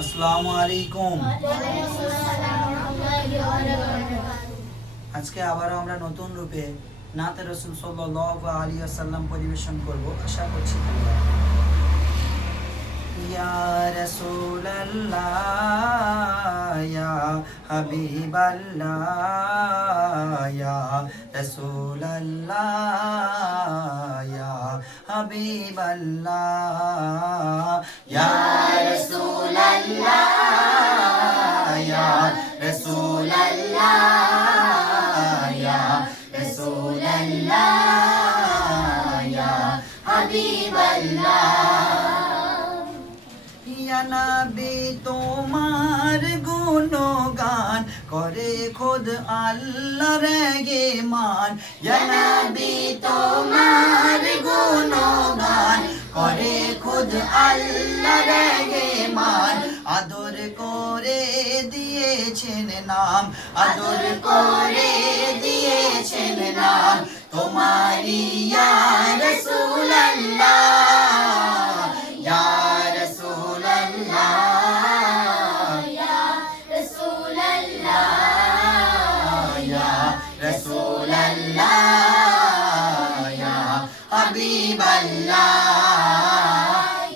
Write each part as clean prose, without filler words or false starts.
আসসালামু আলাইকুম। আজকে আবারও আমরা নতুন রূপে নাতে রাসূল সাল্লাল্লাহু আলাইহি ওয়াসাল্লাম পরিবেশন করব, আশা করছি তোমরা। ইয়া রাসূলাল্লাহ ইয়া হাবিবাল্লাহ ইয়া রাসূলাল্লাহ ইয়া হাবিবাল্লাহ ইয়া রাসূলাল্লাহ ইয়া রাসূলাল্লাহ ইয়া রাসূলাল্লাহ ইয়া হাবিবাল্লাহ। ইয়া নবী তোমার গুণগান করে খুদ আল্লাহ রেগে মান। ইয়া নবী তোমার গুণগান করে খুদ আল্লাহ রেগে মান। আদর করে দিয়েছেন নাম, আদর করে দিয়েছেন নাম তোমারি ইয়া রাসূলুল্লাহ ইয়া রাসূলুল্লাহ ইয়া রাসূলুল্লাহ ইয়া রাসূলুল্লাহ ইয়া হাবিবাল্লাহ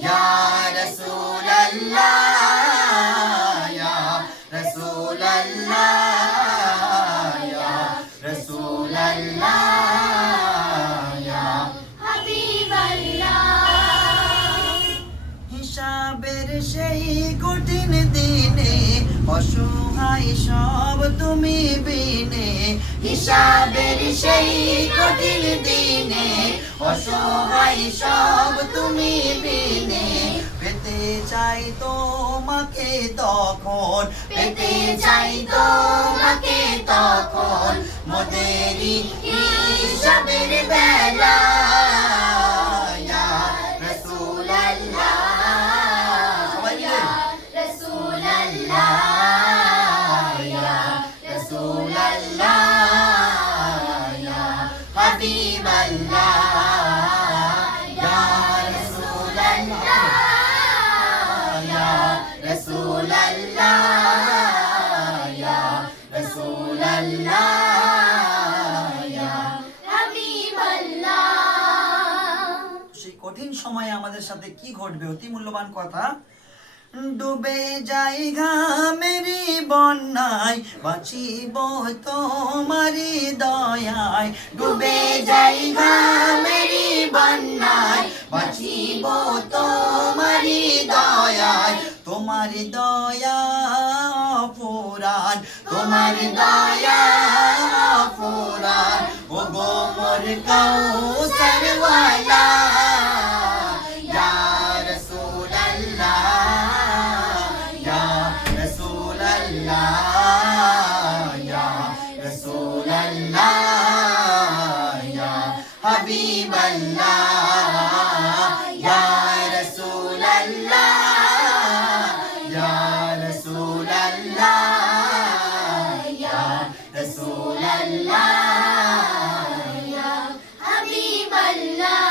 ইয়া রাসূলুল্লাহ ইয়া রাসূলুল্লাহ ইয়া রাসূলুল্লাহ ইয়া হাবিবাল্লাহ। হিসাবের সেই কঠিন দিনে অসহায় সব তুমি বিনে। হিসাবের সেই কঠিন দিনে অসহায় সব তুমি বিনে। পেতে চাই তোমাকে তখন, পেতে চাই তোমাকে তখন মোদেরি হিসাবের বেলা। ইয়া রাসূলুল্লাহ সবাই মিলে রাসূলুল্লাহ ইয়া রাসূলুল্লাহ ইয়া হাবিবাল্লাহ ইয়া রাসূলুল্লাহ ইয়া রাসূলুল্লাহ ইয়া রাসূলুল্লাহ ইয়া হাবিবাল্লাহ। সেই কঠিন সময়ে আমাদের সাথে কি ঘটবে, অতি মূল্যবান কথা। ডুবে যাই ঘামেরি বন্যায় বাঁচিব তোমারি দয়ায়। ডুবে যাই ঘামেরি বন্যায় বাঁচিব তোমারি দয়ায়। তোমারি দয়া পুরাণ, তোমারি দয়া পুরাণ ও গো মোর কাউসারওয়ালা ইয়া রাসূলুল্লাহ ইয়া রাসূলুল্লাহ ইয়া রাসূলুল্লাহ ইয়া হাবিবাল্লাহ ইয়া রাসূলুল্লাহ ইয়া রাসূলুল্লাহ ইয়া রাসূলুল্লাহ ইয়া হাবিবাল্লাহ।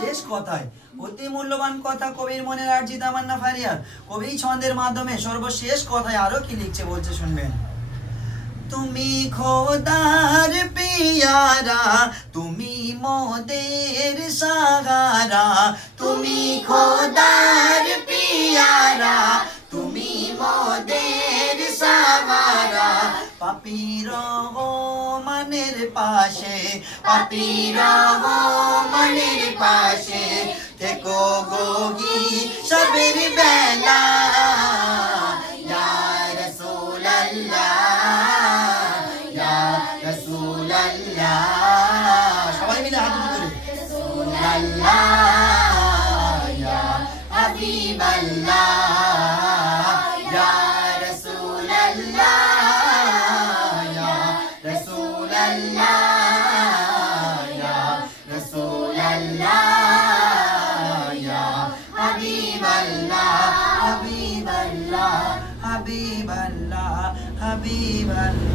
শেষ কথায় অতি মূল্যবান কথা কবির মনের আরজি তামান্না ফারিয়ার কবি ছন্দের মাধ্যমে সর্বশেষ কথায় আরো কি লিখছে বলছে শুনবেন। তুমি খোদার পিয়ারা, তুমি মোদের সাহারা। তুমি খোদার পিয়ারা, তুমি মোদের সাহারা। পাপীর রহমানের পাশে, পাপীর রহমানের পাশে থেকো গোগি সবের বেলা। ইয়া রাসূলুল্লাহ ইয়া রাসূলুল্লাহ সবাই মিলে হাত তুলে রাসূলুল্লাহ ইয়া হাবিবাল্লাহ ইয়া রাসূলুল্লাহ ইয়া রাসূলুল্লাহ ইয়া রাসূলুল্লাহ ইয়া হাবিবাল্লাহ হাবিবাল্লাহ হাবিবাল্লাহ হাবিবাল্লাহ।